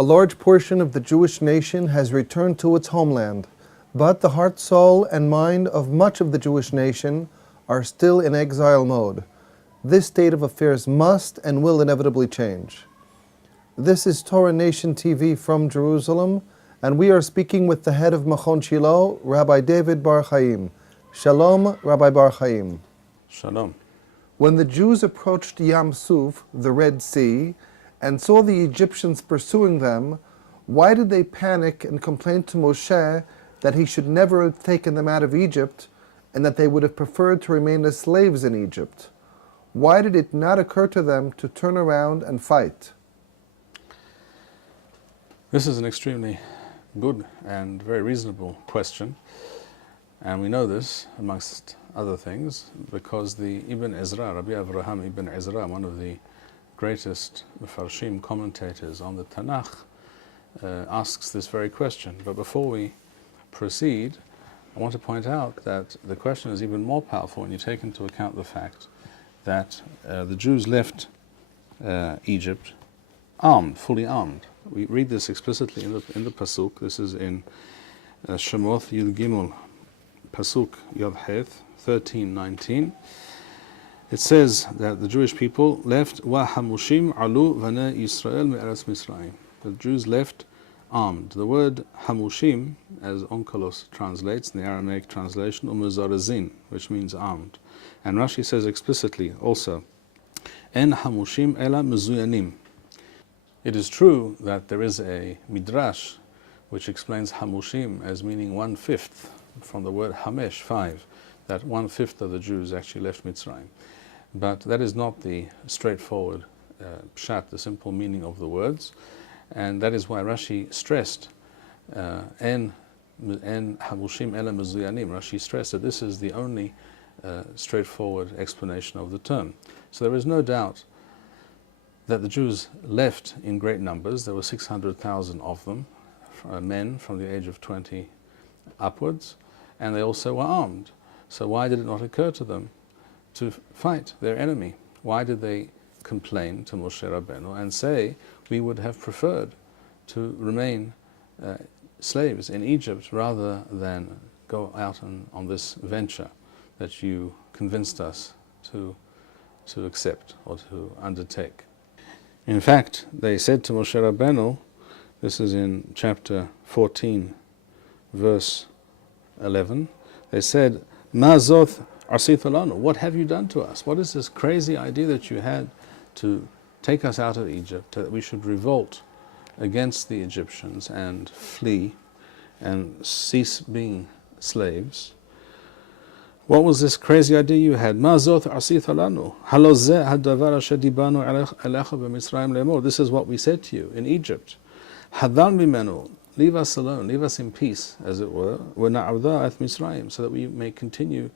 A large portion of the Jewish nation has returned to its homeland, but the heart, soul, and mind of much of the Jewish nation are still in exile mode. This state of affairs must and will inevitably change. This is Torah Nation TV from Jerusalem, and we are speaking with the head of Machon Shilo, Rabbi David Bar-Hayim. Shalom, Rabbi Bar-Hayim. Shalom. When the Jews approached Yam Suf, the Red Sea, and saw the Egyptians pursuing them, why did they panic and complain to Moshe that he should never have taken them out of Egypt and that they would have preferred to remain as slaves in Egypt? Why did it not occur to them to turn around and fight? This is an extremely good and very reasonable question, and we know this, amongst other things, because the Ibn Ezra, Rabbi Avraham Ibn Ezra, one of the greatest Mefarshim commentators on the Tanakh, asks this very question. But before we proceed, I want to point out that the question is even more powerful when you take into account the fact that the Jews left Egypt armed, fully armed. We read this explicitly in the Pasuk. This is in Shemoth Yud Gimel, Pasuk Yod Heth, 13:19. It says that the Jewish people left wa hamushim alu v'nei Yisrael me'eretz Mitzrayim. The Jews left armed. The word hamushim, as Onkelos translates in the Aramaic translation, umezarazin, which means armed. And Rashi says explicitly also, en hamushim ela mezuyanim. It is true that there is a midrash which explains hamushim as meaning 1/5, from the word hamesh, 5, that 1/5 of the Jews actually left Mitzrayim. But that is not the straightforward pshat, the simple meaning of the words, and that is why Rashi stressed en hamushim ela mezuyanim. Rashi stressed that this is the only straightforward explanation of the term. So there is no doubt that the Jews left in great numbers. There were 600,000 of them, men from the age of 20 upwards, and they also were armed. So why did it not occur to them to fight their enemy? Why did they complain to Moshe Rabbeinu and say, we would have preferred to remain slaves in Egypt rather than go out on this venture that you convinced us to accept or to undertake? In fact, they said to Moshe Rabbeinu, this is in chapter 14, verse 11, they said, Ma zoth asith lanu, what have you done to us? What is this crazy idea that you had to take us out of Egypt, that we should revolt against the Egyptians and flee and cease being slaves? What was this crazy idea you had? Ma zoth asith lanu, halo zeh hadavar asher dibanu elecha b'Mitzrayim lemor. This is what we said to you in Egypt. Hadal mimenu, leave us alone, leave us in peace, as it were, وَنَعْوَذَا أَثْ مِصْرَيِّم, so that we may continue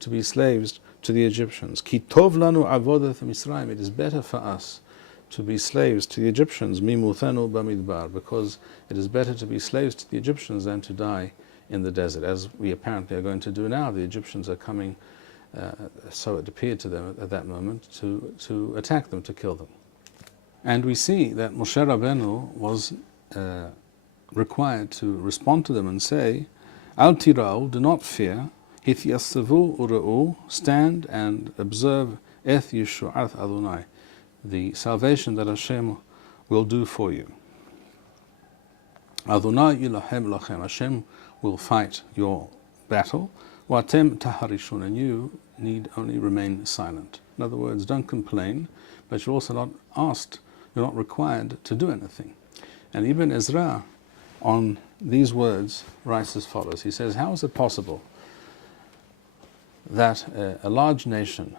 to be slaves to the Egyptians. Ki tov lanu avodat Mitzrayim, it is better for us to be slaves to the Egyptians, mimuthanu bamidbar, because it is better to be slaves to the Egyptians than to die in the desert, as we apparently are going to do now. The Egyptians are coming, so it appeared to them at that moment, to attack them, to kill them. And we see that Moshe Rabbeinu was required to respond to them and say, Al tirau, do not fear, hityasavu ura'u, stand and observe eth yeshu'ath Adonai, the salvation that Hashem will do for you. Adonai ilahem lachem, Hashem will fight your battle, watem taharishun, and you need only remain silent. In other words, don't complain, but you're also not asked, you're not required to do anything. And Ibn Ezra, on these words, writes as follows. He says, how is it possible that a large nation,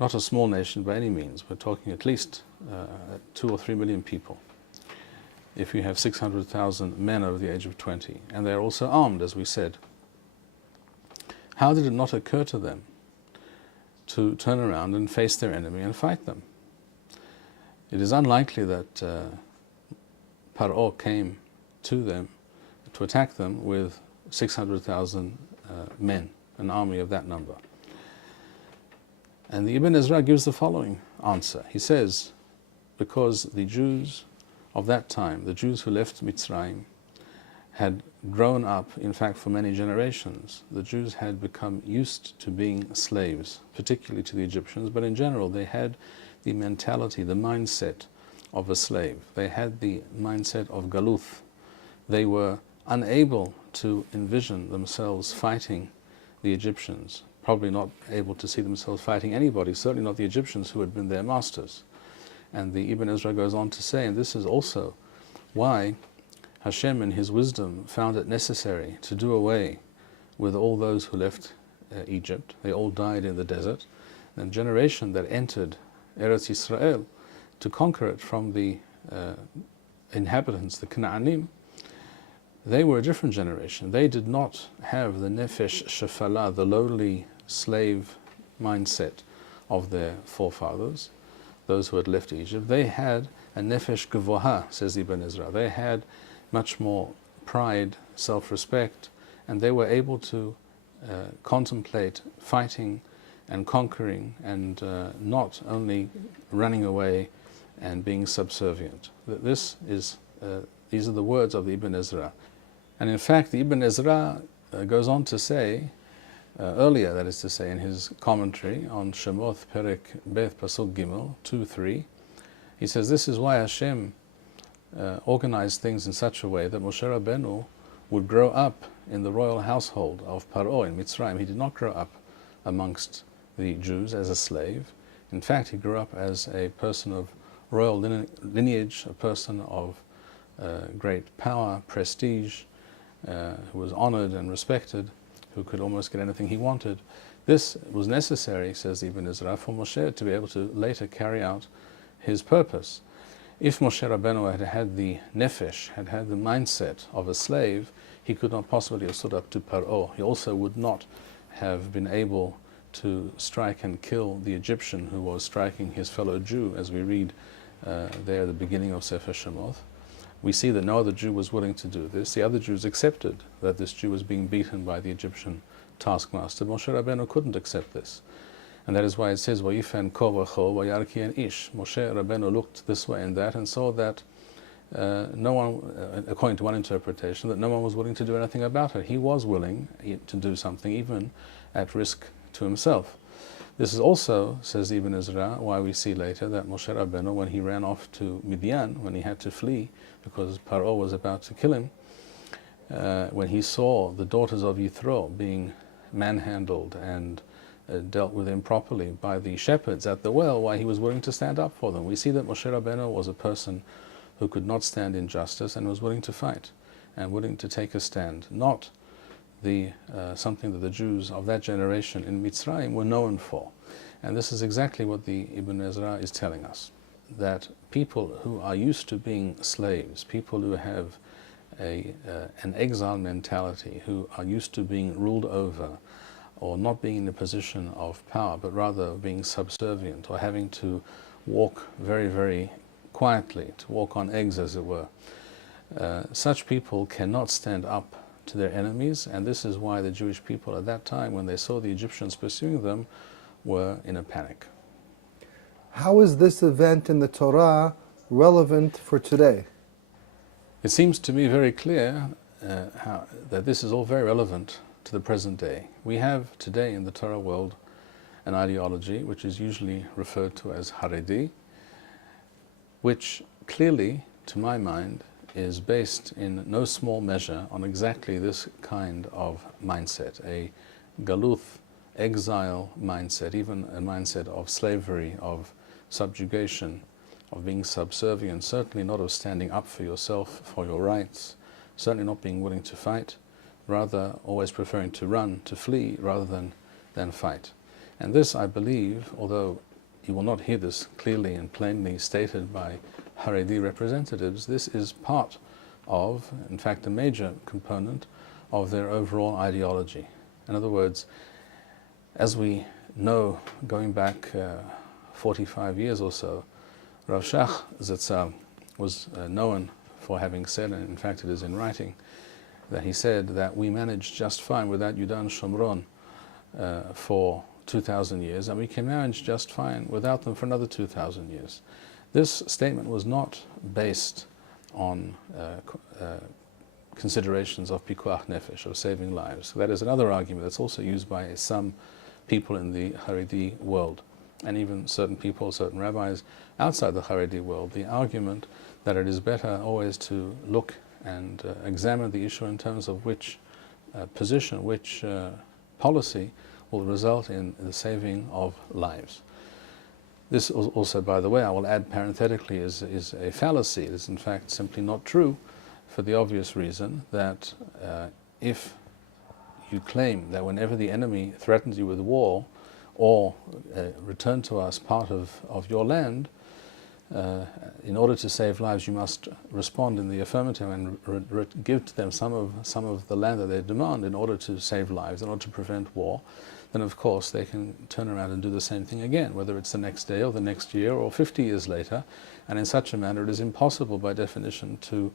not a small nation by any means, we're talking at least 2 or 3 million people, if you have 600,000 men over the age of 20, and they're also armed, as we said, how did it not occur to them to turn around and face their enemy and fight them? It is unlikely that Paro came to them to attack them with 600,000 men, an army of that number. And the Ibn Ezra gives the following answer. He says, because the Jews of that time, the Jews who left Mitzrayim, had grown up, in fact, for many generations. The Jews had become used to being slaves, particularly to the Egyptians, but in general they had the mentality, the mindset of a slave. They had the mindset of galuth. They were unable to envision themselves fighting the Egyptians, probably not able to see themselves fighting anybody, certainly not the Egyptians who had been their masters. And the Ibn Ezra goes on to say, and this is also why Hashem in His wisdom found it necessary to do away with all those who left Egypt. They all died in the desert. And the generation that entered Eretz Yisrael to conquer it from the inhabitants, the Canaanim, they were a different generation. They did not have the nefesh shefala, the lowly slave mindset of their forefathers, those who had left Egypt. They had a nefesh gevoha, says Ibn Ezra. They had much more pride, self-respect, and they were able to contemplate fighting and conquering and not only running away and being subservient. These are the words of the Ibn Ezra. And in fact, the Ibn Ezra goes on to say, earlier, that is to say, in his commentary on Shemoth Perek Beth Pasuk Gimel 2-3, he says, this is why Hashem organized things in such a way that Moshe Rabbeinu would grow up in the royal household of Paro in Mitzrayim. He did not grow up amongst the Jews as a slave. In fact, he grew up as a person of royal lineage, a person of great power, prestige, who was honored and respected, who could almost get anything he wanted. This was necessary, says Ibn Ezra, for Moshe to be able to later carry out his purpose. If Moshe Rabbeinu had had the nefesh, had had the mindset of a slave, he could not possibly have stood up to Paro. He also would not have been able to strike and kill the Egyptian who was striking his fellow Jew, as we read there at the beginning of Sefer Shemoth. We see that no other Jew was willing to do this. The other Jews accepted that this Jew was being beaten by the Egyptian taskmaster. Moshe Rabbeinu couldn't accept this. And that is why it says, Vayifen ko v'cho vayarki en ish. Moshe Rabbeinu looked this way and that and saw that no one, according to one interpretation, that no one was willing to do anything about it. He was willing to do something, even at risk to himself. This is also, says Ibn Ezra, why we see later that Moshe Rabbeinu, when he ran off to Midian, when he had to flee because Paro was about to kill him, when he saw the daughters of Yithro being manhandled and dealt with improperly by the shepherds at the well, why he was willing to stand up for them. We see that Moshe Rabbeinu was a person who could not stand injustice and was willing to fight and willing to take a stand, not something that the Jews of that generation in Mitzrayim were known for. And this is exactly what the Ibn Ezra is telling us, that people who are used to being slaves, people who have an exile mentality, who are used to being ruled over or not being in a position of power, but rather being subservient or having to walk very, very quietly, to walk on eggs, as it were, such people cannot stand up to their enemies, and this is why the Jewish people at that time, when they saw the Egyptians pursuing them, were in a panic. How is this event in the Torah relevant for today? It seems to me very clear that this is all very relevant to the present day. We have today in the Torah world an ideology which is usually referred to as Haredi, which clearly, to my mind, is based in no small measure on exactly this kind of mindset, a galuth, exile mindset, even a mindset of slavery, of subjugation, of being subservient, certainly not of standing up for yourself, for your rights, certainly not being willing to fight, rather always preferring to run, to flee, rather than fight. And this, I believe, although you will not hear this clearly and plainly stated by Haredi representatives, this is part of, in fact, a major component of their overall ideology. In other words, as we know, going back 45 years or so, Rav Shach Zatzal was known for having said, and in fact it is in writing, that he said that we managed just fine without Yudan and Shomron for 2,000 years, and we can manage just fine without them for another 2,000 years. This statement was not based on considerations of pikuach nefesh, of saving lives. That is another argument that's also used by some people in the Haredi world, and even certain people, certain rabbis outside the Haredi world, the argument that it is better always to look and examine the issue in terms of which position, which policy will result in the saving of lives. This also, by the way, I will add parenthetically, is a fallacy. It is in fact simply not true, for the obvious reason that if you claim that whenever the enemy threatens you with war or return to us part of your land, in order to save lives you must respond in the affirmative and give to them some of the land that they demand in order to save lives, in order to prevent war, then of course they can turn around and do the same thing again, whether it's the next day or the next year or 50 years later, and in such a manner it is impossible by definition to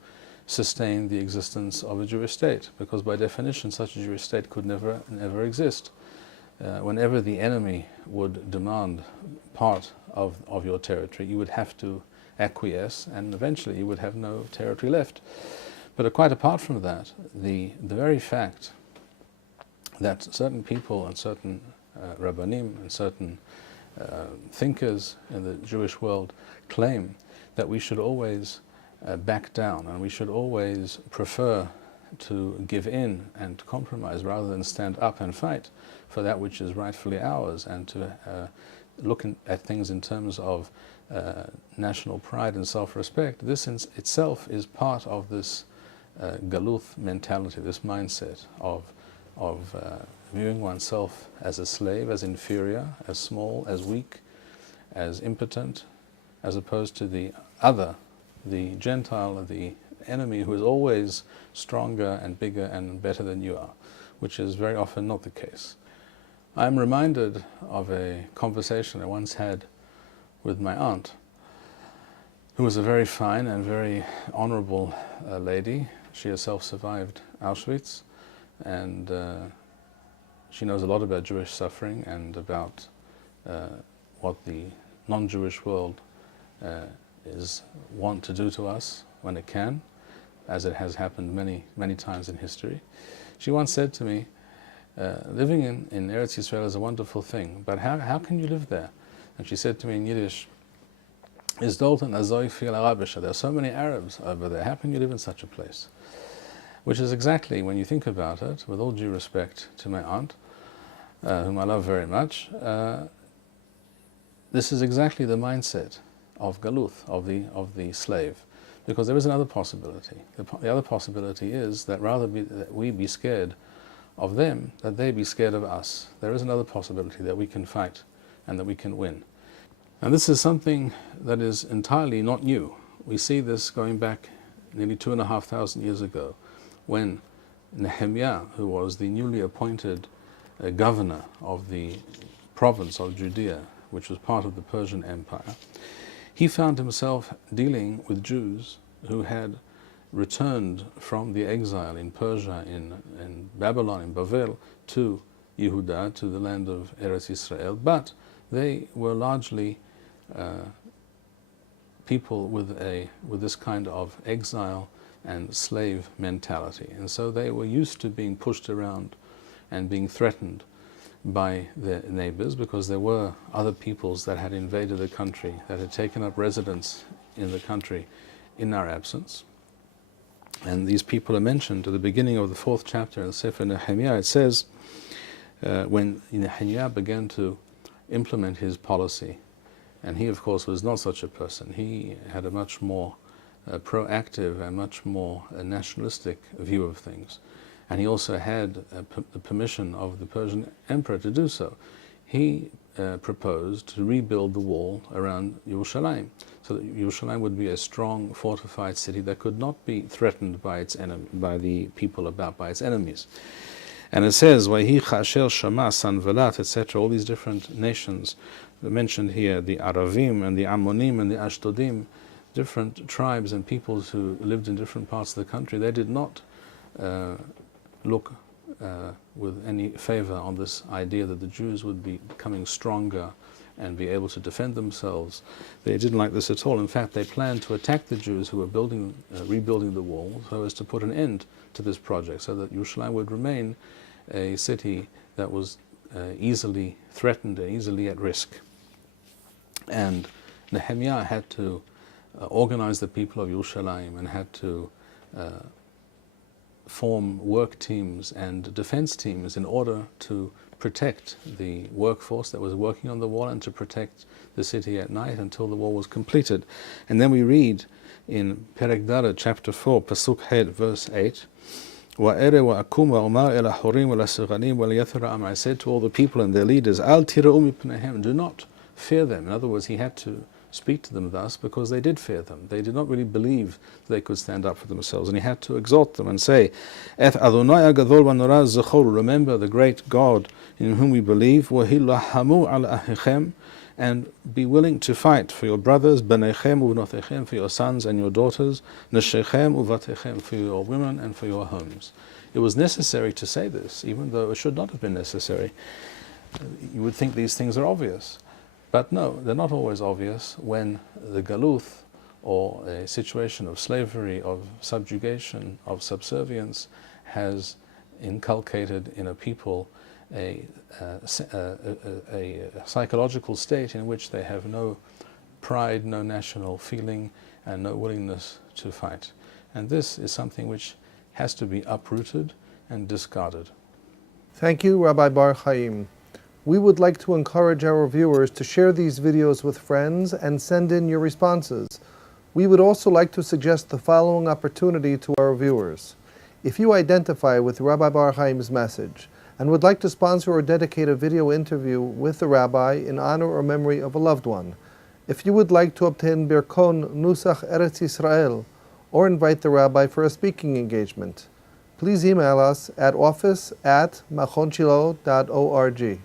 sustain the existence of a Jewish state, because by definition such a Jewish state could never exist. Whenever the enemy would demand part of your territory, you would have to acquiesce, and eventually you would have no territory left. But quite apart from that, the very fact that certain people and certain rabbanim and certain thinkers in the Jewish world claim that we should always back down and we should always prefer to give in and to compromise rather than stand up and fight for that which is rightfully ours, and to look at things in terms of national pride and self-respect. This in itself is part of this galuth mentality, this mindset of viewing oneself as a slave, as inferior, as small, as weak, as impotent, as opposed to the other, the Gentile, the enemy who is always stronger and bigger and better than you are, which is very often not the case. I'm reminded of a conversation I once had with my aunt, who was a very fine and very honorable lady. She herself survived Auschwitz, and she knows a lot about Jewish suffering and about what the non-Jewish world want to do to us when it can, as it has happened many times in history. She once said to me, living in Eretz Yisrael is a wonderful thing, but how can you live there? And she said to me in Yiddish, there are so many Arabs over there, how can you live in such a place? Which is exactly, when you think about it, with all due respect to my aunt, whom I love very much, this is exactly the mindset of galuth, of the slave. Because there is another possibility. The other possibility is that that we be scared of them, that they be scared of us. There is another possibility that we can fight and that we can win. And this is something that is entirely not new. We see this going back nearly 2,500 years ago, when Nehemiah, who was the newly appointed governor of the province of Judea, which was part of the Persian Empire, he found himself dealing with Jews who had returned from the exile in Persia, in Babylon, in Babel, to Yehuda, to the land of Eretz Yisrael, but they were largely people with this kind of exile and slave mentality, and so they were used to being pushed around and being threatened by their neighbors, because there were other peoples that had invaded the country, that had taken up residence in the country in our absence. And these people are mentioned at the beginning of the 4th chapter in the Sefer Nehemiah. It says, when Nehemiah began to implement his policy, and he of course was not such a person, he had a much more proactive and much more nationalistic view of things. And he also had the permission of the Persian emperor to do so. He proposed to rebuild the wall around Yerushalayim, so that Yerushalayim would be a strong, fortified city that could not be threatened by by the people about, by its enemies. And it says, "Vayhi chasher shama sanvelat," etc. All these different nations mentioned here, the Aravim and the Ammonim and the Ashdodim, different tribes and peoples who lived in different parts of the country. They did not look with any favor on this idea that the Jews would be becoming stronger and be able to defend themselves. They didn't like this at all. In fact, they planned to attack the Jews who were rebuilding the wall, so as to put an end to this project, so that Yerushalayim would remain a city that was easily threatened and easily at risk. And Nehemiah had to organize the people of Yerushalayim and had to form work teams and defense teams in order to protect the workforce that was working on the wall and to protect the city at night until the wall was completed. And then we read in Perek Dalet, chapter 4, Pasuk Het, verse 8, I said to all the people and their leaders, Al tira'u mipneihem, do not fear them. In other words, he had to speak to them thus because they did fear them. They did not really believe they could stand up for themselves, and he had to exhort them and say, Eth Adonai agadol v'norah zechor, remember the great God in whom we believe, Wahilahamu al ahichem, and be willing to fight for your brothers, Benechem uvnotechem, for your sons and your daughters, Neshechem uvatechem, for your women and for your homes. It was necessary to say this, even though it should not have been necessary. You would think these things are obvious. But no, they're not always obvious when the galuth, or a situation of slavery, of subjugation, of subservience, has inculcated in a people a psychological state in which they have no pride, no national feeling, and no willingness to fight. And this is something which has to be uprooted and discarded. Thank you, Rabbi Bar-Hayim. We would like to encourage our viewers to share these videos with friends and send in your responses. We would also like to suggest the following opportunity to our viewers. If you identify with Rabbi Bar-Hayim's message and would like to sponsor or dedicate a video interview with the rabbi in honor or memory of a loved one, if you would like to obtain Birkon Nusach Eretz Yisrael or invite the rabbi for a speaking engagement, please email us at office@machonshilo.org.